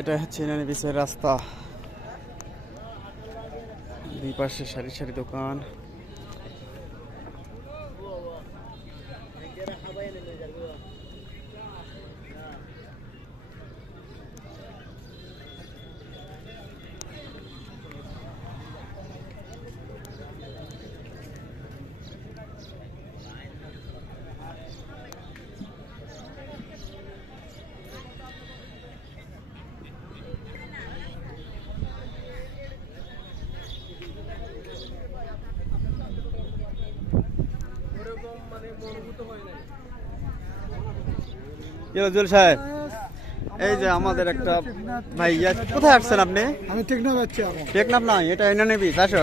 এটা হচ্ছে ইনানি বিচের রাস্তা। দুই পাশে সারি সারি দোকান। জুল সাহেব? এই যে আমাদের একটা ভাই কোথায় আসছেন আপনি? আমি পাচ্ছি এখন টেকনাফ না এটা ইনানি বিচ আসো।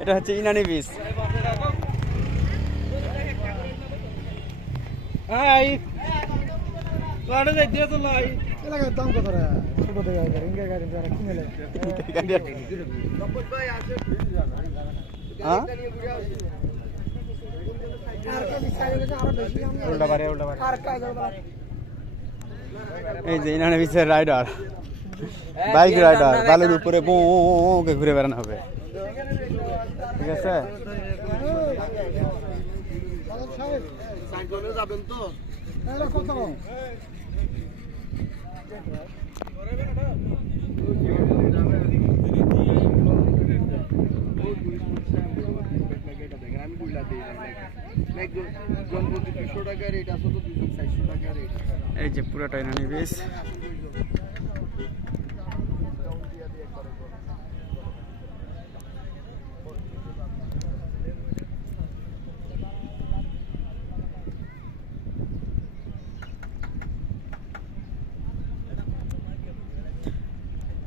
এটা। হচ্ছে ইনানি বিচ এলাকার দাম কত রে? ছোট থেকে গাড়ি ইঙ্গে গাড়ি কিনে লে হ্যাঁ উল্টা উল্টা এই যে ইনানি বিচের রাইডার বাইক রাইডার বালুর উপরে বো কে ঘুরে বেড়ানো হবে। ঠিক আছে? কত দুশো এই যে পুরোটা ইনানি বিচ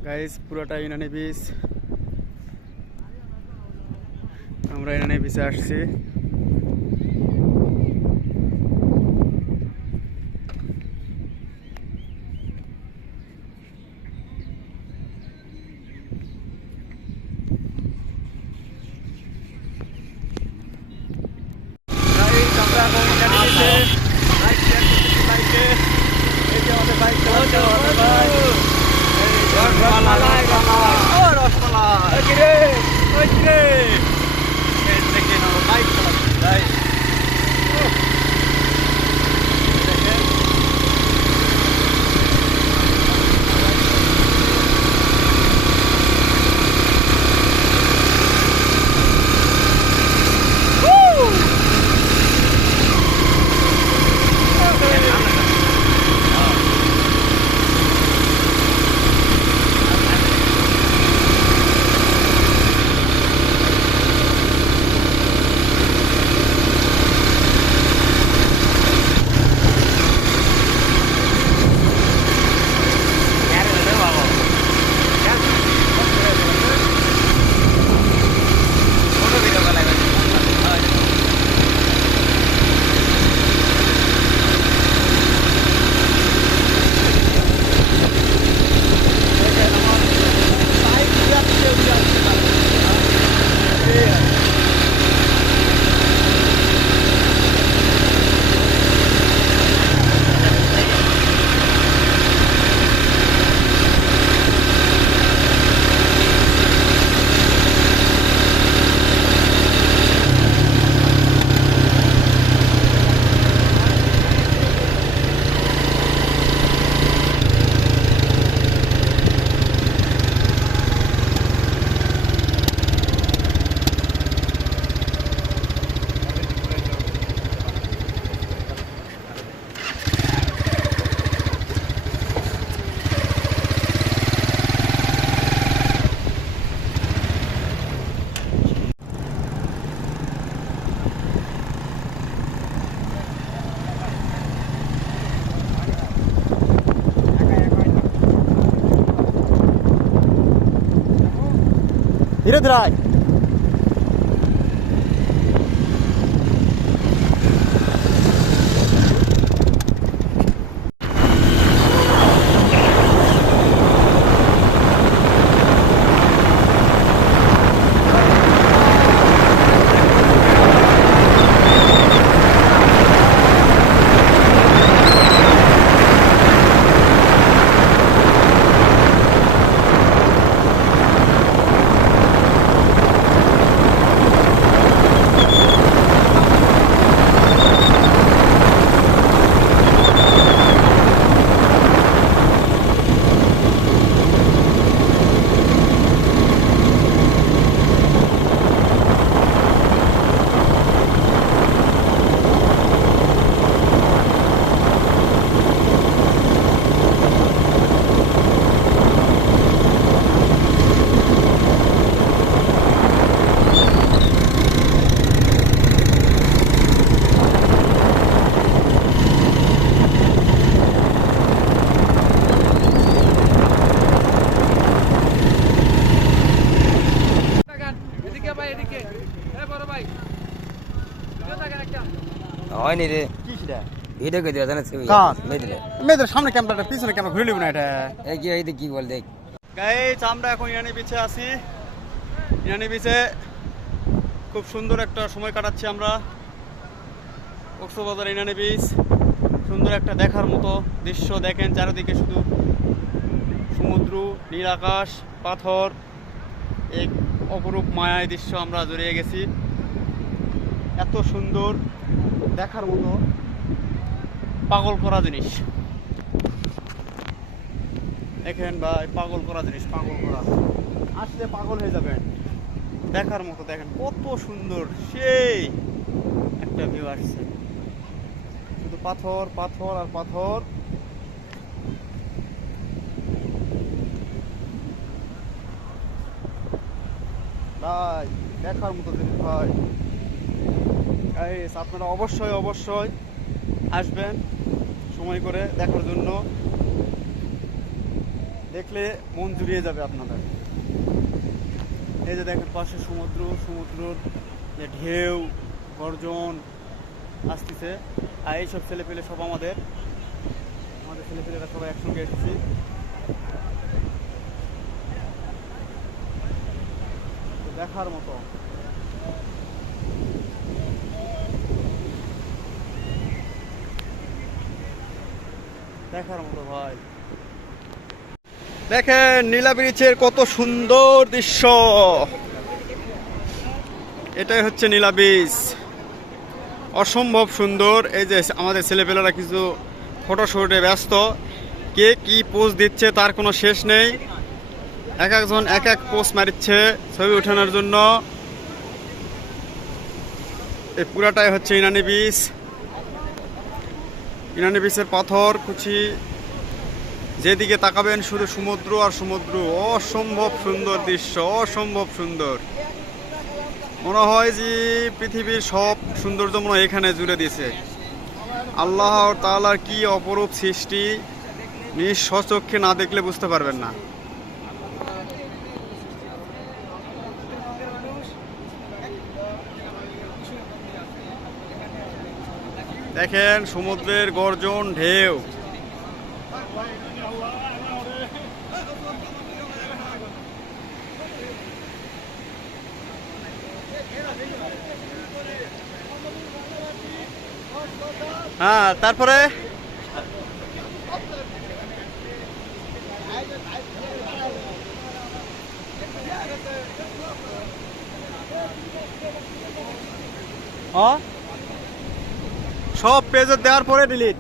গাইস পুরোটা ইনানি বিচ আমরা ইনানি বিচে আসছি আমরা এখন বিচে বাইক বাইকে এই যে আমাদের বাইক চালাচ্ছে আমাদের ভাই রসমালাই বাইক চালাচ্ছে ভাই হয়নি রে। কি সেটা? ভিডিও করে দিও জানিস কার? মেদিলে মেয়েদের সামনে ক্যামেরাটা পিছনে ক্যামেরা ঘুরে নিব না এটা। এই কি এই কি বল দেখ। গাইজ আমরা এখন ইরানি বিচে আছি। ইরানি বিচে খুব সুন্দর একটা সময় কাটাচ্ছি আমরা। কক্সবাজার ইরানি বিচ সুন্দর একটা দেখার মতো দৃশ্য দেখেন চারিদিকে শুধু সমুদ্র নীল আকাশ পাথর এক অপরূপ মায়ায় দৃশ্য আমরা জড়িয়ে গেছি। এত সুন্দর দেখার মতো পাগল করা জিনিস। দেখেন ভাই, পাগল করা জিনিস, পাগল করা। আসলে পাগল হয়ে যাবেন। দেখার মতো দেখেন, কত সুন্দর। সেই একটা ভিউ আসছে। শুধু পাথর পাথর আর পাথর। ভাই, দেখার মতো জিনিস, ভাই। আপনারা অবশ্যই অবশ্যই আসবেন সময় করে দেখার জন্য। দেখলে মন জুড়িয়ে যাবে আপনাদের। এই যে দেখেন পাশে সমুদ্র, সমুদ্রর যে ঢেউ, গর্জন আসতেছে। আর এইসব ছেলে পেলে সব আমাদের। আমাদের ছেলে পেলেরা সবাই একসঙ্গে এসেছি। দেখার মতো। দেখার মতো ভাই। দেখেন, নীলা ব্রিজের কত সুন্দর দৃশ্য। এটাই হচ্ছে নীলা ব্রিজ। অসম্ভব সুন্দর। এই যে আমাদের ছেলেপেলেরা কিছু ফটোশুটে ব্যস্ত। কে কি পোজ দিচ্ছে তার কোনো শেষ নেই। এক একজন এক এক পোস্ট মারিচ্ছে ছবি ওঠানোর জন্য। এই পুরাটাই হচ্ছে ইনানি বিচ ইনানি বিচের পাথর, কুচি, যেদিকে তাকাবেন শুধু সমুদ্র আর সমুদ্র। অসম্ভব সুন্দর দৃশ্য, অসম্ভব সুন্দর। মনে হয় যে পৃথিবীর সব সৌন্দর্য মনে এখানে জুড়ে দিয়েছে। আল্লাহ তালার কি অপরূপ সৃষ্টি নিঃস্বচক্ষে না দেখলে বুঝতে পারবেন না। দেখেন সমুদ্রের গর্জন ঢেউ হ্যাঁ তারপরে হ্যাঁ? সব পেজে দেওয়ার পরে ডিলিট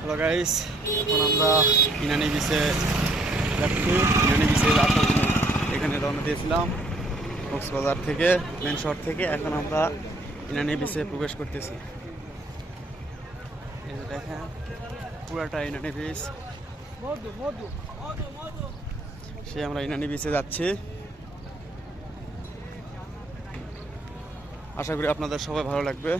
হ্যালো গাইস এখন আমরা ইনানি বিচে যাচ্ছি। ইনানি বিচে আসার জন্য এখানে রওনা দিয়েছিলাম। কক্সবাজার থেকে মেন শহর থেকে এখন আমরা ইনানি বিচে প্রবেশ করতেছি। দেখেন, পুরাটা ইনানি বিচ সে আমরা ইনানি বিচে যাচ্ছি। আশা করি আপনাদের সবাই ভালো লাগবে।